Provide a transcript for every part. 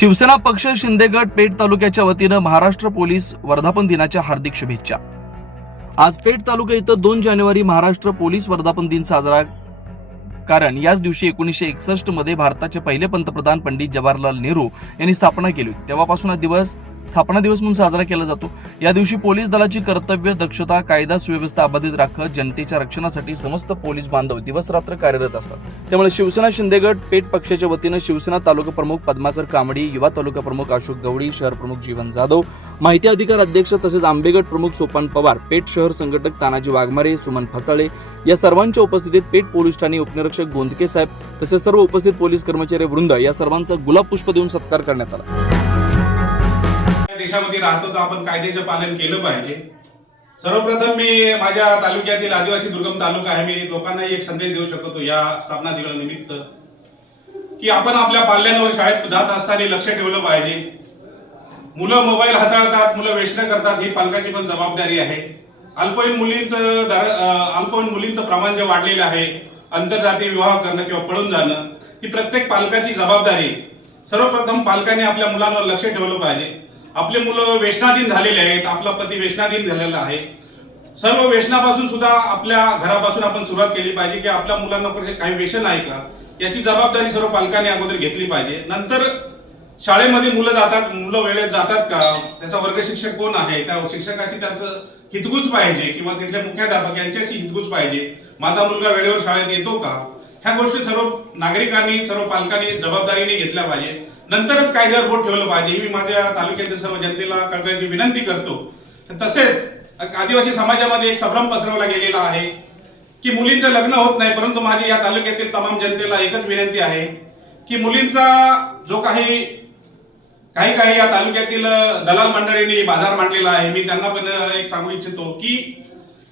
शिवसेना पक्ष शिंदेगड पेठ तालुक्याच्या वतीनं महाराष्ट्र पोलीस वर्धापन दिनाच्या हार्दिक शुभेच्छा. आज पेठ तालुका इथं दोन जानेवारी महाराष्ट्र पोलीस वर्धापन दिन साजरा कारण याच दिवशी एकोणीसशे एकसष्टमध्ये भारताचे पहिले पंतप्रधान पंडित जवाहरलाल नेहरू यांनी स्थापना केली तेव्हापासून हा दिवस स्थापना दिवस म्हणून साजरा केला जातो. या दिवशी पोलीस दलाची कर्तव्य दक्षता कायदा सुव्यवस्था अबाधित राखत जनतेच्या रक्षणासाठी समस्त पोलीस बांधव दिवस रात्र कार्यरत असतात. त्यामुळे शिवसेना शिंदेगड पेठ पक्षाच्या वतीनं शिवसेना तालुका प्रमुख पद्माकर कांबडी युवा तालुका प्रमुख अशोक गवडी शहर प्रमुख जीवन जाधव माहिती अधिकार अध्यक्ष तसेच आंबेगड प्रमुख सोपान पवार पेठ शहर संघटक तानाजी वाघमारे सुमन फसाळे या सर्वांच्या उपस्थितीत पेठ पोलीस ठाणे उपनिरीक्षक गोंदके साहेब तसेच सर्व उपस्थित पोलीस कर्मचारी वृंद या सर्वांचा गुलाब पुष्प देऊन सत्कार करण्यात आला. देशामध्ये राहतो तर आपण कायद्याचं पालन केलं पाहिजे. सर्वप्रथम मी माझ्या तालुक्यातील आदिवासी दुर्गम तालुका आहे. मी लोकांना एक संदेश देऊ शकतो या स्थापना दिनानिमित्त की आपण आपल्या पाल्यांवर शाळेत जात असताना लक्ष ठेवलं पाहिजे. मुलं मोबाईल हाताळतात मुलं व्यसन करतात ही पालकाची पण जबाबदारी आहे. अल्पवयीन मुलींचं दर अल्पवयीन मुलींचं प्रमाण जे वाढलेलं आहे आंतरजातीय विवाह करणं किंवा पळून जाणं ही प्रत्येक पालकाची जबाबदारी सर्वप्रथम पालकांनी आपल्या मुलांवर लक्ष ठेवलं पाहिजे. आपले मुलं व्यसनाधीन झालेले आहेत आपला पती व्यसनाधीन झालेला आहे. सर्व व्यसनापासून सुद्धा आपल्या घरापासून आपण सुरुवात केली पाहिजे की आपल्या मुलांना कुठे काही व्यसन आहे का? याची जबाबदारी सर्व पालकांनी अगोदर घेतली पाहिजे. नंतर शाळेमध्ये मुलं जातात मुलं वेळेत जातात का? त्याचा वर्ग शिक्षक कोण आहे? त्या शिक्षकाशी त्यांचं हितगुज पाहिजे किंवा तिथले मुख्याध्यापक यांच्याशी हितगुज पाहिजे. माझा मुलगा वेळेवर शाळेत येतो का? ह्या गोष्टी सर्व नागरिकांनी सर्व पालकांनी जबाबदारीने घेतल्या पाहिजे नंतरच कायद्यावर बोट ठेवलं पाहिजे. ही मी माझ्या तालुक्यातील सर्व जनतेला कळण्याची विनंती करतो. तसेच आदिवासी समाजामध्ये एक संभ्रम पसरवला गेलेला आहे की मुलींचं लग्न होत नाही परंतु माझी या तालुक्यातील तमाम जनतेला एकच विनंती आहे की मुलींचा जो काही काही काही या तालुक्यातील दलाल मंडळींनी बाजार मांडलेला आहे. मी त्यांना पण एक सांगू इच्छितो की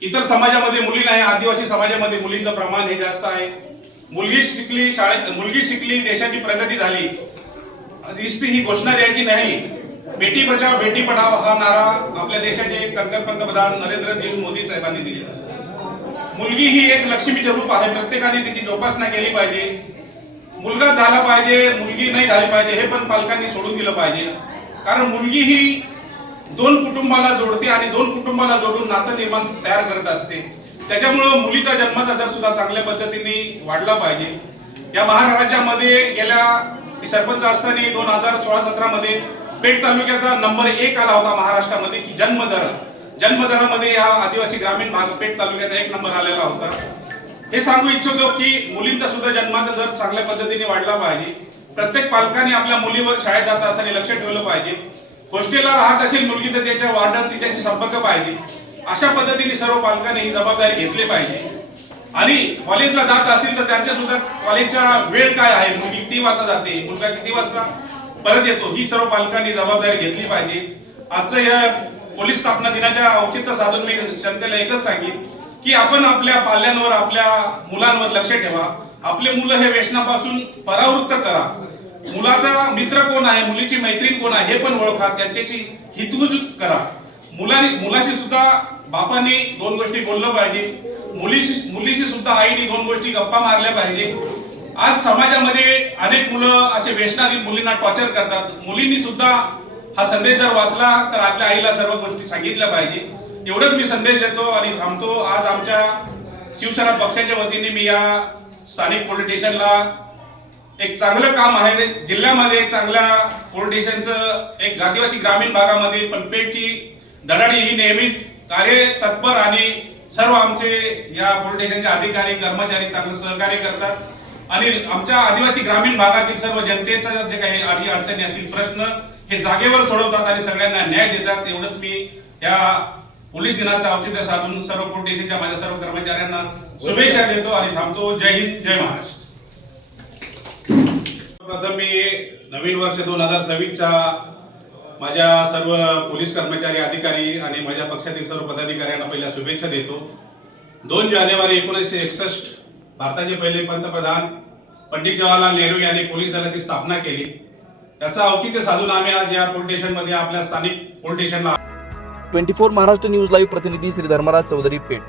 इतर समाजामध्ये मुली नाही आदिवासी समाजामध्ये मुलींचं प्रमाण हे जास्त आहे. मुलगी शिकली शाळेत मुलगी शिकली देशाची प्रगती झाली. दिसती ही घोषणा द्यायची नाही. बेटी बचाव बेटी पढाव हा नारा आपल्या देशाचे कणकर पंतप्रधान नरेंद्रजी मोदी साहेबांनी दिला मुलगी ही एक लक्ष्मीचे रूप आहे. प्रत्येकाने तिची जोपासना केली पाहिजे. मुलगा झाला पाहिजे मुलगी नाही झाली पाहिजे हे पण पालकांनी सोडून दिलं पाहिजे. कारण मुलगी ही दोन कुटुंबाला जोडते आणि दोन कुटुंबाला जोडून नातं निर्माण तयार करत असते. त्याच्यामुळं मुलीचा जन्माचा दर सुद्धा चांगल्या पद्धतीने वाढला पाहिजे. या महाराष्ट्रामध्ये गेल्या सरपंच असताना दोन हजार सोळा सतरा मध्ये पेठ तालुक्याचा नंबर एक आला होता महाराष्ट्रामध्ये की जन्मदर. जन्मदरामध्ये हा आदिवासी ग्रामीण भाग पेठ तालुक्याचा एक नंबर आलेला होता. हे सांगू इच्छितो की मुलींचा सुद्धा जन्माचा दर चांगल्या पद्धतीने वाढला पाहिजे. प्रत्येक पालकाने आपल्या मुलीवर शाळेत जात असताना लक्ष ठेवलं पाहिजे. हॉस्टेलला राहत असेल मुलगी तर त्याच्या वार्डन तिच्याशी संपर्क पाहिजे. अशा पद्धतीने सर्व पालकांनी ही जबाबदारी घेतली पाहिजे. आणि कॉलेजला जात असेल तर त्यांच्या सुद्धा कॉलेजचा वेळ काय आहे? मुलगी किती वाजता जाते? मुलगा किती वाजता परत येतो? ही सर्व पालकांनी जबाबदारी घेतली पाहिजे. आजचं या पोलीस स्थापना दिनाच्या औचित्य साधून मी जनतेला एकच सांगेन की आपण आपल्या पाल्यांवर आपल्या मुलांवर लक्ष ठेवा. आपले मुलं हे व्यसनापासून परावृत्त करा. मुलाचा मित्र कोण आहे? मुलीची मैत्रीण कोण आहे? हे पण ओळखा. त्यांच्याशी हितगुज करा. मुलांनी मुलाशी सुद्धा बापाने दोन गोष्टी बोललं पाहिजे. मुलीशी मुलीशी सुद्धा आईने दोन गोष्टी गप्पा मारल्या पाहिजे. आज समाजामध्ये अनेक मुलं असे व्यसनाधीन मुलींना टॉर्चर करतात. मुलींनी सुद्धा हा संदेश जर वाचला तर आपल्या आईला सर्व गोष्टी सांगितल्या पाहिजे. एवढंच मी संदेश देतो आणि थांबतो. आज आमच्या शिवसेना पक्षाच्या वतीने मी या स्थानिक पोलीस स्टेशनला एक चांगलं काम आहे. जिल्ह्यामध्ये एक चांगल्या पोलीस स्टेशनचं एक आदिवासी ग्रामीण भागामध्ये पनपेटची धडाडी ही नेहमीच कार्य तत्पर आणि सर्व आमचे या पोलीस स्टेशनचे अधिकारी कर्मचारी चांगलं सहकार्य करतात. आणि आमच्या आदिवासी ग्रामीण भागातील सर्व जनतेचं जे काही आधी अडचणी असतील प्रश्न हे जागेवर सोडवतात आणि सगळ्यांना न्याय देतात. एवढंच मी या पोलीस दिनाचं औचित्य साधून सर्व पोलीस स्टेशनच्या माझ्या सर्व कर्मचाऱ्यांना शुभेच्छा देतो आणि थांबतो. जय हिंद जय महाराष्ट्र. प्रथम मी नवीन वर्ष दोन हजार सव्वीसच्या माझ्या सर्व पोलीस कर्मचारी अधिकारी आणि माझ्या पक्षातील सर्व पदाधिकाऱ्यांना पहिल्या शुभेच्छा देतो. दोन जानेवारी एकोणीसशे एकसष्ट भारताचे पहिले पंतप्रधान पंडित जवाहरलाल नेहरू यांनी पोलीस दलाची स्थापना केली. त्याचं औचित्य साधून आम्ही आज या पोलीस स्टेशनमध्ये आपल्या स्थानिक पोलीस स्टेशनला twenty four Maharashtra news live प्रतिनिधी श्री धर्मराज चौधरी पेठ.